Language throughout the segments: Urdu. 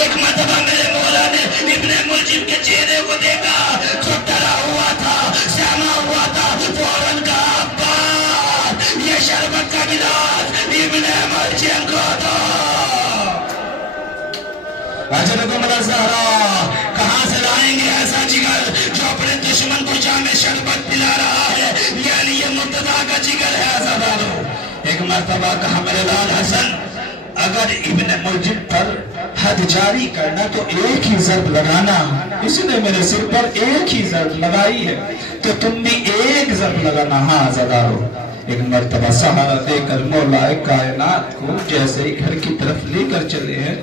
ایک مرتبہ میرے مولا نے ابن ملجم کے چہرے کو دیکھا جو ڈرا ہوا تھا، سہما ہوا تھا، فوراً کہا عباس یہ شربت کا گلاس ابن ملجم کو دو۔ اجرکم الزہرا، کہاں سے لائیں گے ایسا جگر جو اپنے دشمن کو جام شربت پلا رہا ہے؟ یعنی یہ مرتضیٰ کا جگر ہے عزادارو۔ ایک مرتبہ کہا میرے لال حسن اگر ابن ملجم پر حد جاری کرنا تو ایک ہی ضرب لگانا، اس نے میرے سر پر ایک ہی ضرب لگائی ہے تو تم بھی ایک ضرب لگانا۔ ہاں عزادارو۔ ایک مرتبہ سہارا دے کر مولا کائنات کو جیسے ہی گھر کی طرف لے کر چلے ہیں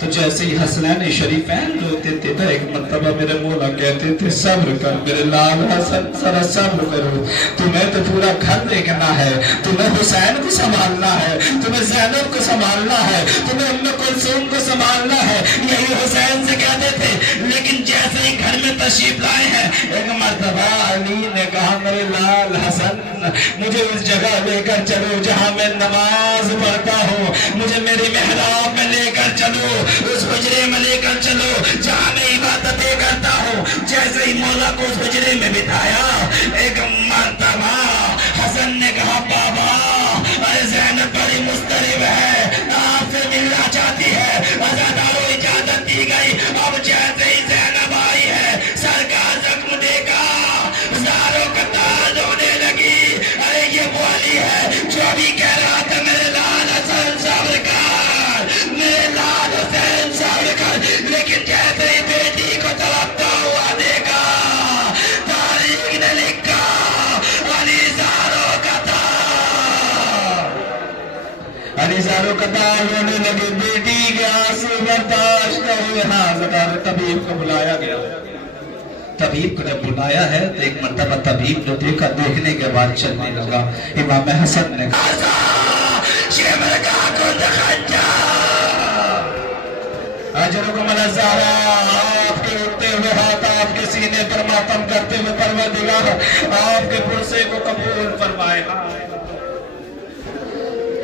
تو جیسے ہی حسنین شریفین روتے تھے تو ایک مرتبہ میرے مولا کہتے تھے صبر کر میرے لال حسن، ذرا صبر کرو، تمہیں تو پورا گھر دیکھنا ہے، تمہیں حسین کو سنبھالنا ہے، تمہیں زینب کو سنبھالنا ہے، تمہیں ام کلثوم کو سنبھالنا ہے، یہی حسین سے کہتے تھے۔ لیکن جیسے ہی گھر میں تشریف لائے ہیں ایک مرتبہ علی نے کہا میرے لال حسن مجھے اس جگہ لے کر چلو جہاں میں نماز پڑھتا ہوں، مجھے میری محراب میں لے کر چلو، اس حجرے میں لے کر چلو جہاں میں عبادتیں کرتا ہوں۔ جیسے ہی مولا کو اس حجرے میں بٹھایا ایک مرتبہ حسن نے کہا بابا ارے زینب بڑی مضطرب ہے، آپ سے ملنا چاہتی ہے۔ عزادارو اجازت دی گئی۔ اب جیسے ہی زینب آئی ہے سرکار زخم دیکھا، زاروں کا تاج ہونے لگی۔ ارے یہ وہ علی ہے جو ابھی کہہ رہا تھا میرے لال حسن صبر کر، میرے لال حسین صبر کر۔ لیکن جیسے ہی بیٹی کو تڑپتا ہوا دیکھا تاریخ نے لکھا علی زاروں کا تاج، علی زاروں کا تاج ہونے لگے، بیٹی کے آنسو برداشت نہ ہوئے۔ ہاں زدار طبیب کو بلایا گیا، طبیب کو جب بلایا ہے تو ایک مرتبہ طبیب نے دیکھا، دیکھنے کے بعد چلنے لگا۔ امام حسن نے کہا شمر کا کن خنجر، اجرکم الزہرا، آپ کے اٹھتے ہوئے ہاتھ آپ کے سینے پر ماتم کرتے ہوئے پروردگار آپ کے پرسے کو قبول فرمائے۔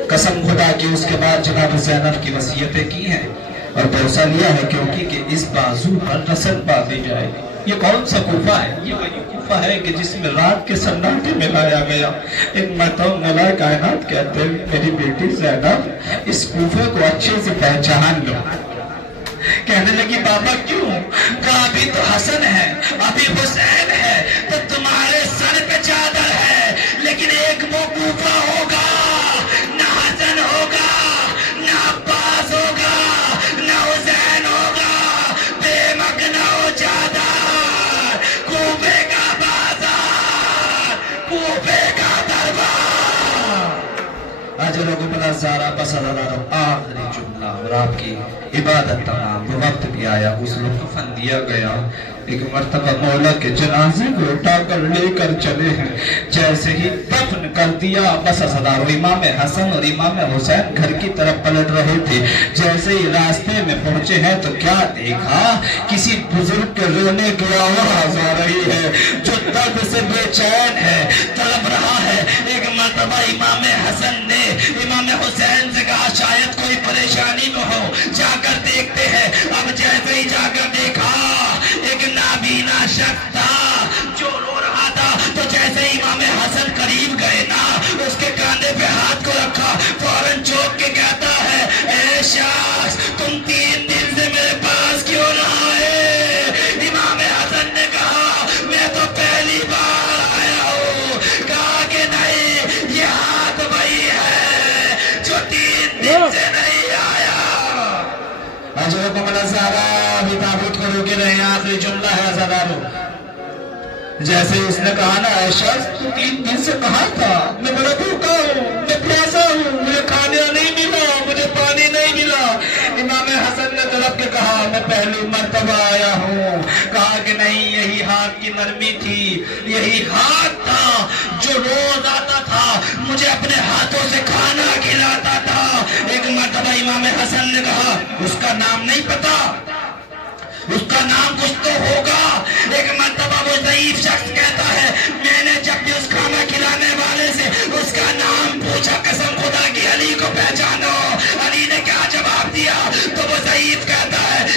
قسم خدا کی اس کے بعد جناب زینب کی وصیتیں کی ہیں اور بھروسہ لیا ہے کیونکہ کہ اس بازو پر رسل باندھی جائے گی۔ یہ کون سا کوفہ ہے؟ یہ وہی کوفہ ہے کہ جس میں رات کے سناٹے میں لایا گیا۔ ایک مرتبہ مولا کائنات کہتے ہیں میری بیٹی زینب اس کوفے کو اچھے سے پہچان لو۔ کہنے لگی بابا کیوں؟ کہا ابھی تو حسن ہے، ابھی حسین ہے تو تمہارے سر پہ چادر ہے، لیکن ایک وہ کوفہ ہوگا نہ حسن ہوگا نہ عباس ہوگا نہ حسین ہوگا، بے مغنا ہو چادر، کوفے کا بازار، کوفے کا دربار۔ اجرکم الزہرا بس آخری جملہ اور آپ کی عبادت تمام، وہ وقت بھی آیا، اس نے کفن دیا گیا۔ ایک مرتبہ مولا کے جنازے کو اٹھا کر لے کر چلے ہیں، جیسے ہی دفن کر دیا بس عزادارو امام حسن اور امام حسین گھر کی طرف پلٹ رہے تھے۔ جیسے ہی راستے میں پہنچے ہیں تو کیا دیکھا، کسی بزرگ کے رونے کی آواز آ رہی ہے جو درد سے بے چین ہے، تڑپ رہا ہے۔ ایک مرتبہ امام حسن نے امام حسین سے کہا شاید کوئی پریشانی میں ہو، جا کر دیکھتے ہیں۔ اب جیسے ہی جا کر دیکھا ایک نابینا شخص تھا جو رو رہا تھا، تو جیسے ہی امام حسن قریب گئے نا اس کے کاندھے پہ ہاتھ کو رکھا، فوراً چوک کے کہتا ہے اے شخص تم 3 دن سے میرے پاس کیوں نہ آئے؟ امام حسن نے کہا میں تو پہلی بار آیا ہوں۔ کہا کہ نہیں یہ ہاتھ وہی ہے جو 3 دن سے نہیں آیا۔ اجرکم الزہرا بھی تابوت کو روکے رہے ہیں، آخری جملہ ہے عزادارو۔ جیسے اس نے کہا نا اے شخص تو 3 دن سے کہاں تھا؟ میں بڑا بھوکا ہوں، میں پیاسا ہوں، مجھے کھانے نہیں ملا، مجھے پانی نہیں ملا۔ امام حسن نے تڑپ کے کہا میں پہلی مرتبہ آیا ہوں۔ کہا کہ نہیں یہی ہاتھ کی نرمی تھی، یہی ہاتھ تھا جو روز آتا تھا مجھے اپنے ہاتھوں سے کھانا کھلاتا تھا۔ ایک مرتبہ امام حسن نے کہا اس کا نام نہیں پتا، اس کا نام کچھ تو ہوگا۔ ایک مرتبہ وہ ضعیف شخص کہتا ہے میں نے جب بھی اس کھانا کھلانے والے سے اس کا نام پوچھا قسم خدا کی علی کو پہچانو، علی نے کیا جواب دیا؟ تو وہ ضعیف کہتا ہے